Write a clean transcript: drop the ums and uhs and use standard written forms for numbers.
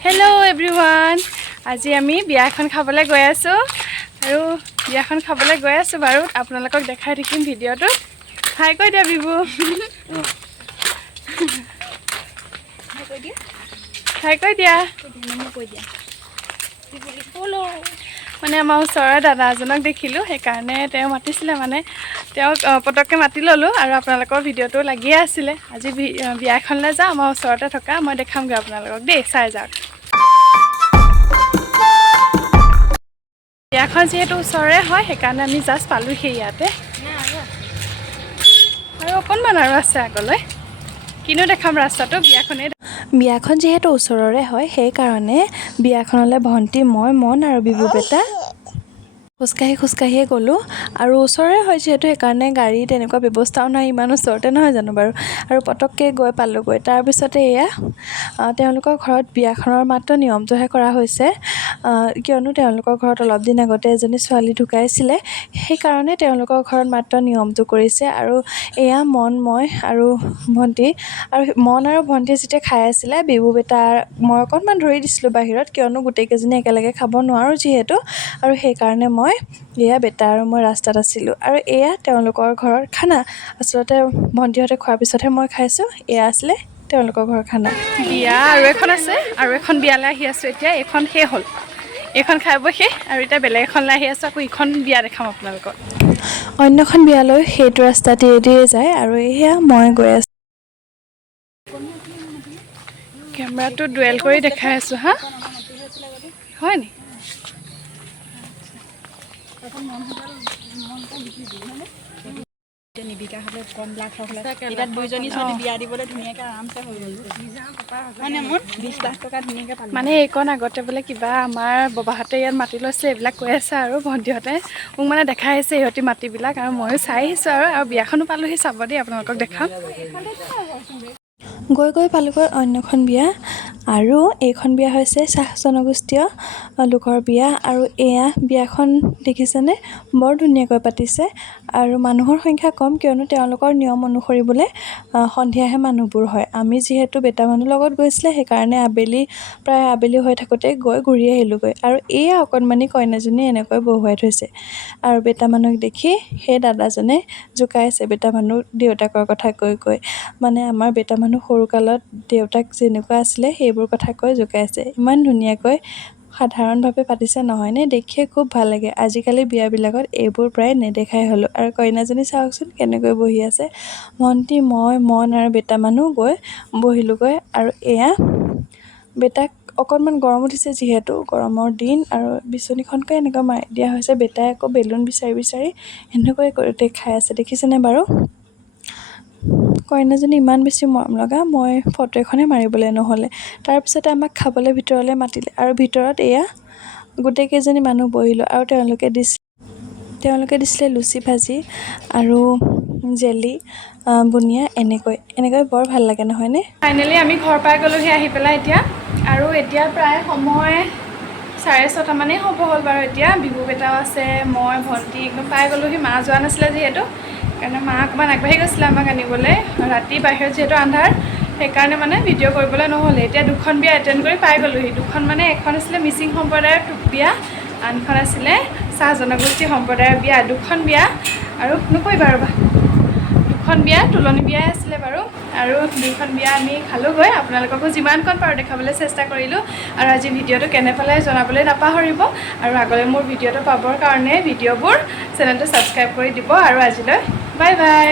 hello' everyone আজি আমি বিয়া এখন খাবলৈ গৈ আছোঁ আৰু বিয়াখন খাবলৈ গৈ আছোঁ বাৰু আপোনালোকক দেখাই থাকিম ভিডিঅ'টো হাই কৈ দিয়া বিবু হাই কৈ দিয়া মানে আমাৰ ওচৰৰ দাদা এজনক দেখিলোঁ সেইকাৰণে তেওঁ মাতিছিলে মানে তেওঁক পটককৈ মাতি ল'লোঁ আৰু আপোনালোকৰ ভিডিঅ'টো লাগিয়ে আছিলে আজি বিয়া এখনলৈ যাওঁ আমাৰ ওচৰতে থকা মই দেখামগৈ আপোনালোকক দেই চাই যাওক বিয়াখন যিহেতু ওচৰৰে হয় সেইকাৰণে আমি জাষ্ট পালোঁহি ইয়াতে আৰু অকণমান আৰু আছে আগলৈ কিনো দেখাম ৰাস্তাটো বিয়াখন যিহেতু ওচৰৰে হয় সেইকাৰণে বিয়াখনলৈ ভণ্টি মই মন আৰু বিবু বেটা খোজকাঢ়িয়ে গ'লোঁ আৰু ওচৰৰে হয় যিহেতু সেইকাৰণে গাড়ী তেনেকুৱা ব্যৱস্থাও নাই ইমান ওচৰতে নহয় জানো বাৰু আৰু পটককৈ গৈ পালোঁগৈ তাৰপিছতে এয়া তেওঁলোকৰ ঘৰত বিয়াখনৰ মাত্ৰ নিয়মটোহে কৰা হৈছে কিয়নো তেওঁলোকৰ ঘৰত অলপ দিন আগতে এজনী ছোৱালী ঢুকাইছিলে সেইকাৰণে তেওঁলোকৰ ঘৰত মাত্ৰ নিয়মটো কৰিছে আৰু এয়া মই আৰু ভণ্টি আৰু মন আৰু ভণ্টিয়ে যেতিয়া খাই আছিলে বিবু বেটা মই অকণমান ধৰি দিছিলোঁ বাহিৰত কিয়নো গোটেইকেইজনী একেলগে খাব নোৱাৰোঁ যিহেতু আৰু সেইকাৰণে মই এয়া বেটা আৰু মই ৰাস্তাত আছিলোঁ আৰু এয়া তেওঁলোকৰ ঘৰৰ খানা আচলতে ভণ্টিহঁতে খোৱাৰ পিছতহে মই খাইছোঁ এয়া আছিলে তেওঁলোকৰ ঘৰৰ খানা বিয়া আৰু এখন আছে আৰু এখন বিয়ালৈ আহি আছোঁ এতিয়া এইখন শেষ হ'ল এইখন খাই বৈ শেষ আৰু এতিয়া বেলেগ এখনলৈ আহি আছোঁ আকৌ ইখন বিয়া দেখাম আপোনালোকক অন্যখন বিয়ালৈ সেইটো ৰাস্তাতেদিয়ে যায় আৰু এয়া মই গৈ আছোঁ কেমেৰাটো ডুৱেল কৰি দেখাই আছোঁ হা হয় নি নিবিকা হ'লে কম লাখ হ'লে এতিয়া দুইজনী ছোৱালী বিয়া দিবলৈ ধুনীয়াকৈ আৰামছে হৈ গ'ল মানে মোৰ 20 লাখ টকা ধুনীয়াকৈ পালোঁ মানে এইকণ আগতে বোলে কিবা আমাৰ ববাহঁতে ইয়াত মাটি লৈছে এইবিলাক কৈ আছে আৰু ভণ্টিহঁতে মোক মানে দেখাই আহিছে ইহঁতি মাটিবিলাক আৰু ময়ো চাই আহিছোঁ আৰু বিয়াখনো পালোঁহি চাব দেই আপোনালোকক দেখাম গৈ পালোগৈ অন্যখন বিয়া আৰু এইখন বিয়া হৈছে চাহ জনগোষ্ঠীয় লোকৰ বিয়া আৰু এয়া বিয়াখন দেখিছেনে বৰ ধুনীয়াকৈ পাতিছে আৰু মানুহৰ সংখ্যা কম কিয়নো তেওঁলোকৰ নিয়ম অনুসৰি বোলে সন্ধিয়াহে মানুহবোৰ হয় আমি যিহেতু বেটা মানুহৰ লগত গৈছিলে সেইকাৰণে প্ৰায় আবেলি হৈ থাকোঁতে গৈ ঘূৰি আহিলোঁগৈ আৰু এয়া অকণমানি কইনাজনী এনেকৈ বহুৱাই থৈছে আৰু বেটা মানুহক দেখি সেই দাদাজনে জোকাইছে বেটা মানুহ দেউতাকৰ কথা কৈ মানে আমাৰ বেটা মানুহ সৰুকালত দেউতাক যেনেকুৱা আছিলে সেইবোৰ কথা কৈ জোকাইছে ইমান ধুনীয়াকৈ সাধাৰণভাৱে পাতিছে নহয়নে দেখিয়ে খুব ভাল লাগে আজিকালি বিয়াবিলাকত এইবোৰ প্ৰায় নেদেখাই হ'লোঁ আৰু কইনাজনী চাওকচোন কেনেকৈ বহি আছে ভণ্টি মই মন আৰু বেটা মানুহ গৈ বহিলোঁগৈ আৰু এয়া বেটাক অকণমান গৰম উঠিছে যিহেতু গৰমৰ দিন আৰু বিচনীখনকৈ এনেকৈ মাৰি দিয়া হৈছে বেটাই আকৌ বেলুন বিচাৰি এনেকৈ দেখাই আছে দেখিছেনে বাৰু কইনাজনী ইমান বেছি মৰম লগা মই ফটো এখনে মাৰিবলৈ নহ'লে তাৰপিছতে আমাক খাবলৈ ভিতৰলৈ মাতিলে আৰু ভিতৰত এয়া গোটেইকেইজনী মানুহ বহিলোঁ আৰু তেওঁলোকে দিছিলে লুচি ভাজি আৰু জেলি বুনিয়া এনেকৈ বৰ ভাল লাগে নহয়নে ফাইনেলি আমি ঘৰ পাই গ'লোহি আহি পেলাই এতিয়া আৰু এতিয়া প্ৰায় সময় 6:30 মানেই হ'ব হ'ল বাৰু এতিয়া বিবু বেটাও আছে মই ভণ্টি একদম পাই গ'লোহি মা যোৱা নাছিলে যিহেতু সেইকাৰণে মা অকণমান আগবাঢ়ি গৈছিলে আমাক আনিবলৈ ৰাতি বাহিৰত যিহেতু আন্ধাৰ সেইকাৰণে মানে ভিডিঅ' কৰিবলৈ নহ'লে এতিয়া দুখন বিয়া এটেণ্ড কৰি পাই গ'লোহি দুখন মানে এখন আছিলে মিচিং সম্প্ৰদায়ৰ বিয়া আনখন আছিলে চাহ জনগোষ্ঠী সম্প্ৰদায়ৰ বিয়া দুখন বিয়া আৰু নকৰিবা ৰ'বা দুখন বিয়া তুলনি বিয়াই আছিলে বাৰু আৰু দুইখন বিয়া আমি খালোঁগৈ আপোনালোককো যিমানকণ পাৰোঁ দেখাবলৈ চেষ্টা কৰিলোঁ আৰু আজি ভিডিঅ'টো কেনে পালে জনাবলৈ নাপাহৰিব আৰু আগলৈ মোৰ ভিডিঅ'টো পাবৰ কাৰণে ভিডিঅ'বোৰ চেনেলটো ছাবস্ক্ৰাইব কৰি দিব আৰু আজিলৈ বাই বাই